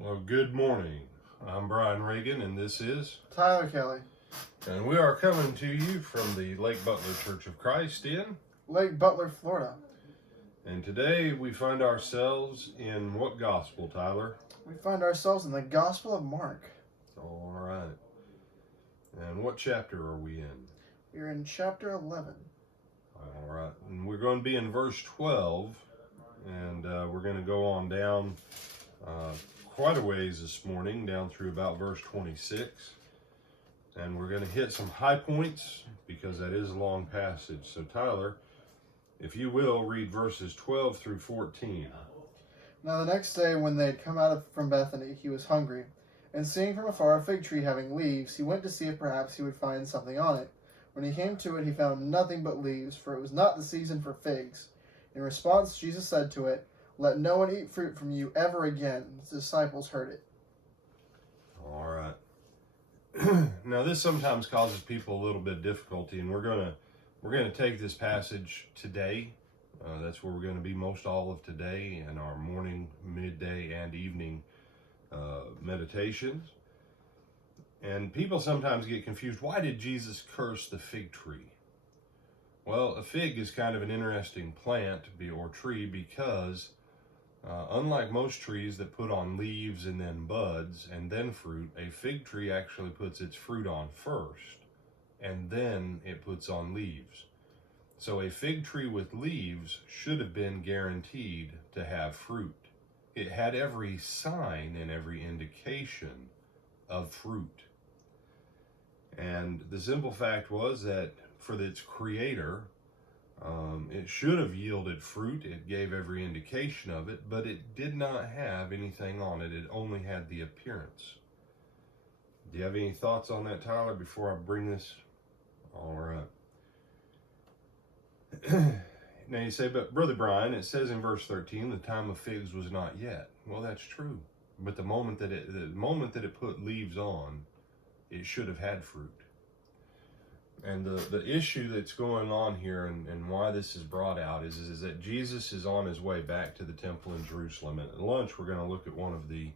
Well, good morning. I'm Brian Reagan, and this is Tyler Kelly. And we are coming to you from the Lake Butler Church of Christ in Lake Butler, Florida. And today we find ourselves in what gospel, Tyler? We find ourselves in the Gospel of Mark. All right. And what chapter are we in? We're in chapter 11. All right. And we're going to be in verse 12, and we're going to go on down quite a ways this morning, down through about verse 26. And we're going to hit some high points because that is a long passage. So, Tyler, if you will, read verses 12 through 14. Now the next day, when they had come from Bethany, he was hungry. And seeing from afar a fig tree having leaves, he went to see if perhaps he would find something on it. When he came to it, he found nothing but leaves, for it was not the season for figs. In response, Jesus said to it, "Let no one eat fruit from you ever again." His disciples heard it. All right. Now, this sometimes causes people a little bit of difficulty, and we're gonna take this passage today. That's where we're going to be most all of today in our morning, midday, and evening meditations. And people sometimes get confused. Why did Jesus curse the fig tree? Well, a fig is kind of an interesting plant or tree because unlike most trees that put on leaves and then buds and then fruit, a fig tree actually puts its fruit on first and then it puts on leaves. So a fig tree with leaves should have been guaranteed to have fruit. It had every sign and every indication of fruit. And the simple fact was that for its creator, it should have yielded fruit. It gave every indication of it, but it did not have anything on it. It only had the appearance. Do you have any thoughts on that, Tyler, before I bring this? All right. Now you say, but Brother Brian, it says in verse 13, the time of figs was not yet. Well, that's true. But the moment that it put leaves on, it should have had fruit. And the issue that's going on here and why this is brought out is that Jesus is on his way back to the temple in Jerusalem. And at lunch, we're going to look at one of the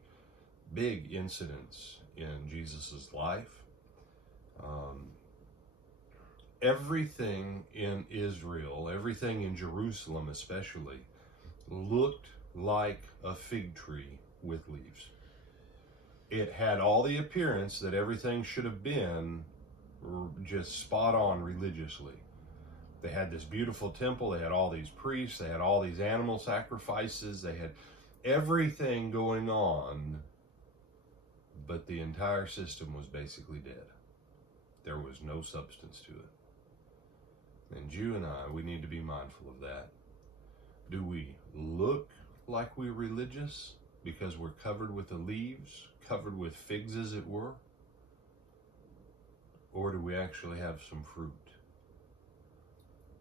big incidents in Jesus's life. Everything in Israel, everything in Jerusalem especially, looked like a fig tree with leaves. It had all the appearance that everything should have been just spot on religiously. They had this beautiful temple, they had all these priests, they had all these animal sacrifices, they had everything going on, but the entire system was basically dead. There was no substance to it. And you and I, we need to be mindful of that. Do we look like we're religious because we're covered with the leaves, covered with figs as it were? Or do we actually have some fruit?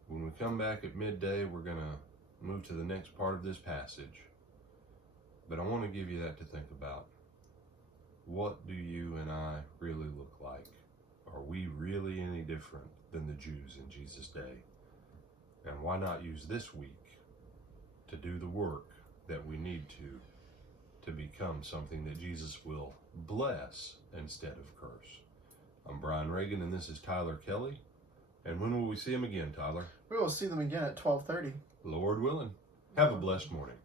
When we come back at midday, we're going to move to the next part of this passage. But I want to give you that to think about. What do you and I really look like? Are we really any different than the Jews in Jesus' day? And why not use this week to do the work that we need to become something that Jesus will bless instead of curse? I'm Brian Reagan, and this is Tyler Kelly. And when will we see him again, Tyler? We will see them again at 12:30. Lord willing. Have a blessed morning.